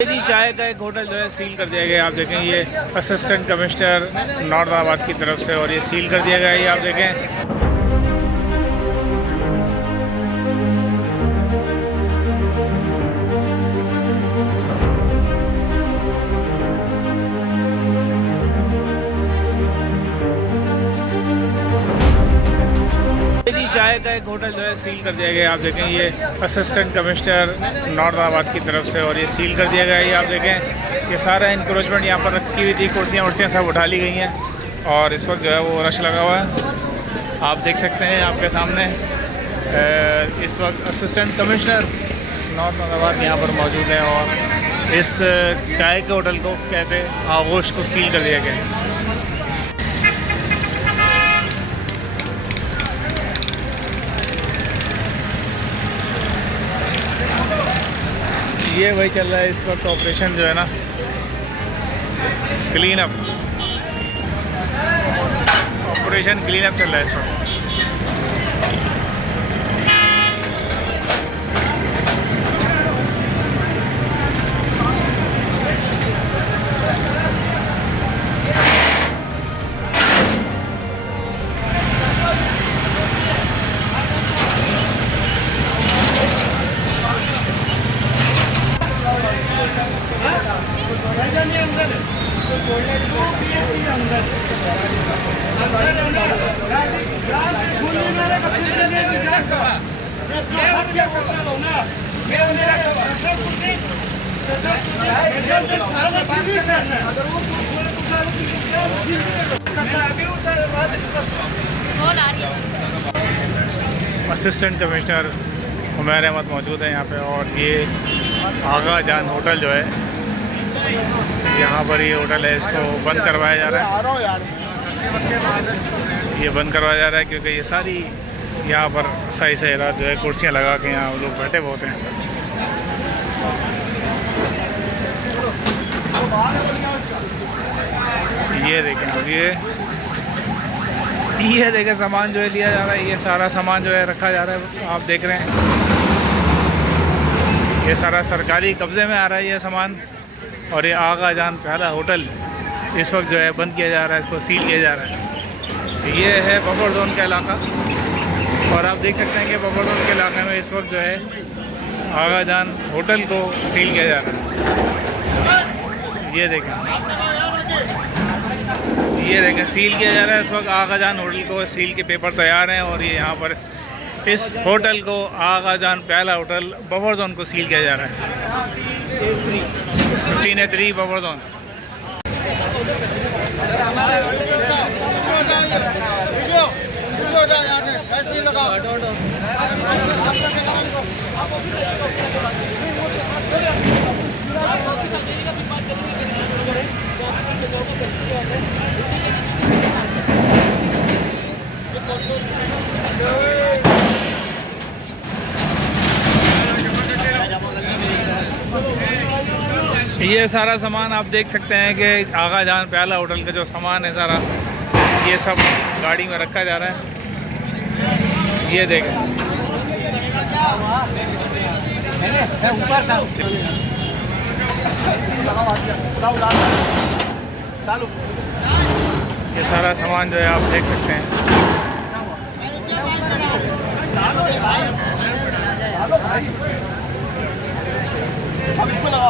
जी चाय का एक होटल जो है सील कर दिया गया। आप देखें ये असिस्टेंट कमिश्नर नौरदाबाद की तरफ से, और ये सील कर दिया गया है। ये आप देखें चाय का एक होटल जो है सील कर दिया गया। आप देखें ये असिस्टेंट कमिश्नर नौरदाबाद की तरफ से, और ये सील कर दिया गया है। ये आप देखें ये सारा इंक्रोचमेंट यहाँ पर रखी हुई थी, कुर्सियाँ वर्सियाँ सब उठा ली गई हैं, और इस वक्त जो है वो रश लगा हुआ है। आप देख सकते हैं आपके सामने इस वक्त असिस्टेंट कमिश्नर नौरदाबाद यहाँ पर मौजूद है, और इस चाय के होटल को कहते आगोश को सील कर दिया गया है। ये वही चल रहा है इस वक्त ऑपरेशन जो है ना, clean up operation, clean up चल रहा है इस वक्त। असिस्टेंट कमिश्नर उमैर अहमद मौजूद है यहाँ पे, और ये आगा जान होटल जो है यहाँ पर, ये होटल है, इसको बंद करवाया जा रहा है। ये बंद करवाया जा रहा है क्योंकि ये सारी यहाँ पर सही सही रात जो है कुर्सियाँ लगा के यहाँ लोग बैठे बहुत हैं। ये देखें अब ये देखें सामान जो है लिया जा रहा है, ये सारा सामान जो है रखा जा रहा है। आप देख रहे हैं ये सारा सरकारी कब्ज़े में आ रहा है ये सामान, और ये आगा जान प्याला होटल इस वक्त जो है बंद किया जा रहा है, इसको सील किया जा रहा है। ये है बफर जोन का इलाका, और आप देख सकते हैं कि बफर जोन के इलाके में इस वक्त जो है आगा जान होटल को सील किया जा रहा है। ये देखें सील किया जा रहा है इस वक्त आगा जान होटल को, सील के पेपर तैयार हैं, और ये यहाँ पर इस होटल को आगा जान प्याला होटल बफर जोन को सील किया जा रहा है। 15A3 buffer zone. ये सारा सामान आप देख सकते हैं कि आगा जान प्याला होटल का जो सामान है सारा, ये सब गाड़ी में रखा जा रहा है। ये देखें ये सारा सामान जो है आप देख सकते हैं। चलो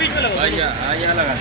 बीच में लगा यहाँ लगा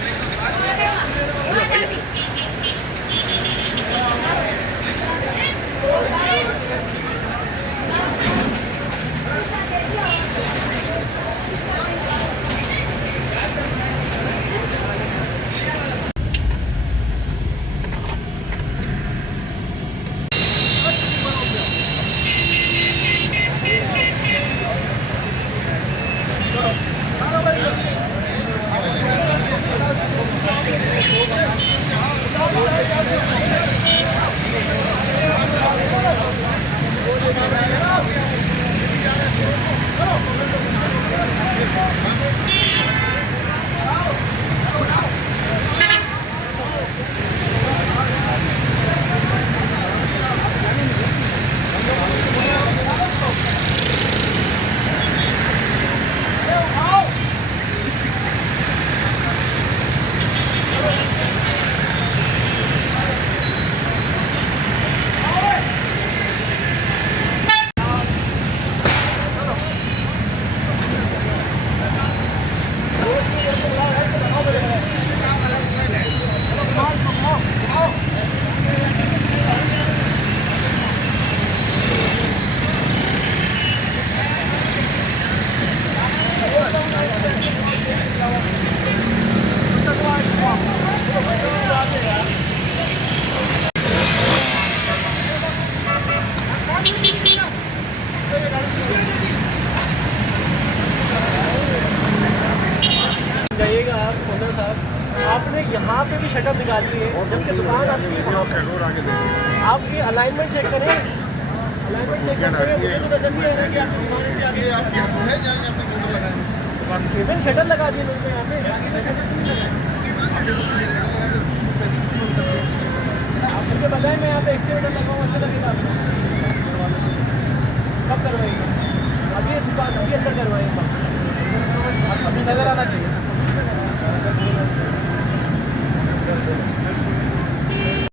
आपने यहाँ पे भी शटर निकाली है, जबकि दुकान आपकी आप ये अलाइनमेंट चेक करें, अलाइनमेंट चेक करें, मुझे तो नजर नहीं आ रहा कि आपकी दुकान पे आगे आप यहाँ तो है जहाँ आपने शटर लगाया, फिर शटर लगा दिए लोगों यहाँ पे, आप मुझे बताएं मैं यहाँ पे एक्सकेवेटर लगाऊँ, अच्छा लगेगा कब करवाएंगे? अभी दुकान अभी अंदर करवाएंगे, अभी नजर आना चाहिए।